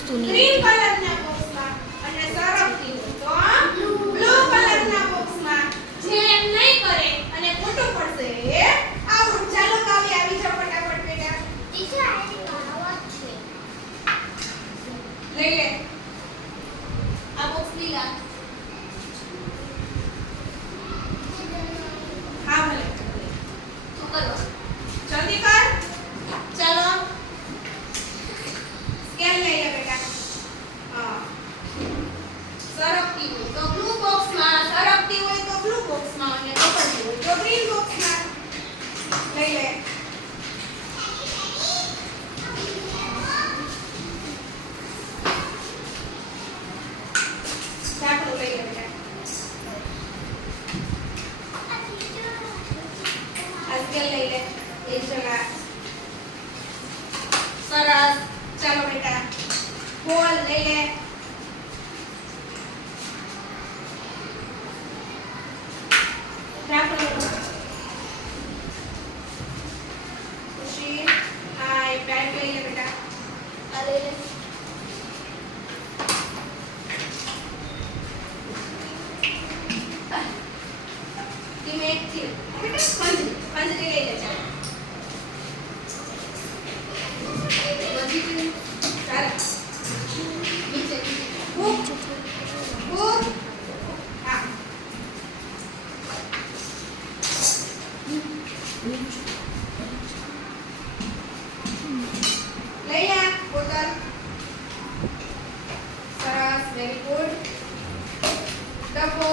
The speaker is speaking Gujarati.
વસ્તુની ગ્રીન કલરના બોક્સમાં અને સરફથી હોય તો બ્લુ કલરના બોક્સમાં જે એમ નહીં કરે અને ખોટું પડશે એ આવું. ચાલો કાવ્ય આવી જાઓ ફટાફટ બેટા. ટીચર આની કહાવત છે. લઈ લે આ બોક્સ લીલા. હા ભલે તું કરો જલ્દી કર. ચાલો સ્કેલ લઈ લે બેટા. હા સરકતી હોય તો બ્લુ બોક્સમાં, સરકતી હોય તો બ્લુ બોક્સમાં અને પકડતી હોય તો ગ્રીન બોક્સમાં. લઈ લે ચાકડું લઈ લે બેટા. આ સ્કેલ લઈ લે. એક જણા સરસ. ચાલો બેટા બોલ લઈ લે. ખુશી આ એક બેટ લઈ લે બેટા. આ લઈ લે. ધીમે એકથી બેટા ખંજરી લઈ લે. ચાલો બધી ચાલો નીચે હુક હુક. હા લઈ લે બોટલ. સરસ વેરી ગુડ. ડબ્બો